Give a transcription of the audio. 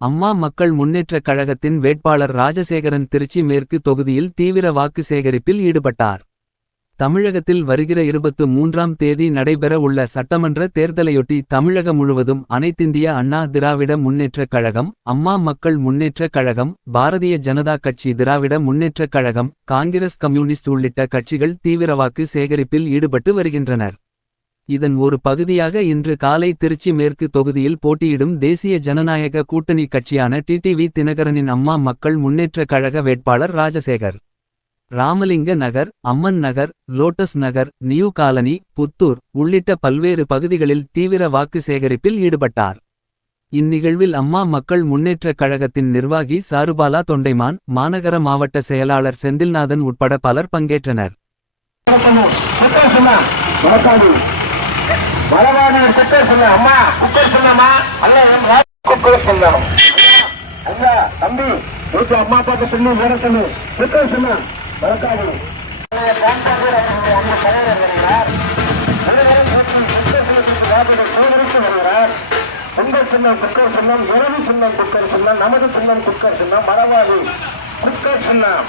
அம்மா மக்கள் முன்னேற்றக் கழகத்தின் வேட்பாளர் ராஜசேகரன் திருச்சி மேற்கு தொகுதியில் தீவிர வாக்கு சேகரிப்பில் ஈடுபட்டார். தமிழகத்தில் வருகிற 23ஆம் தேதி நடைபெற உள்ள சட்டமன்ற தேர்தலையொட்டி தமிழகம் முழுவதும் அனைத்திந்திய அண்ணா திராவிட முன்னேற்றக் கழகம், அம்மா மக்கள் முன்னேற்றக் கழகம், பாரதிய ஜனதா கட்சி, திராவிட முன்னேற்றக் கழகம், காங்கிரஸ், கம்யூனிஸ்ட் உள்ளிட்ட கட்சிகள் தீவிர வாக்கு சேகரிப்பில் ஈடுபட்டு வருகின்றனர். இதன் ஒரு பகுதியாக இன்று காலை திருச்சி மேற்கு தொகுதியில் போட்டியிடும் தேசிய ஜனநாயக கூட்டணி கட்சியான டிடிவி தினகரனின் அம்மா மக்கள் முன்னேற்றக் கழக வேட்பாளர் ராஜசேகர் ராமலிங்க நகர், அம்மன் நகர், லோட்டஸ் நகர், நியூ காலனி, புத்தூர் உள்ளிட்ட பல்வேறு பகுதிகளில் தீவிர வாக்கு சேகரிப்பில் ஈடுபட்டார். இந்நிகழ்வில் அம்மா மக்கள் முன்னேற்றக் கழகத்தின் நிர்வாகி சாருபாலா தொண்டைமான், மாநகர மாவட்ட செயலாளர் செந்தில்நாதன் உட்பட பலர் பங்கேற்றனர். நமது சின்னம் குக்கர் சின்னம் மரபாடி குக்கர் சின்னம்.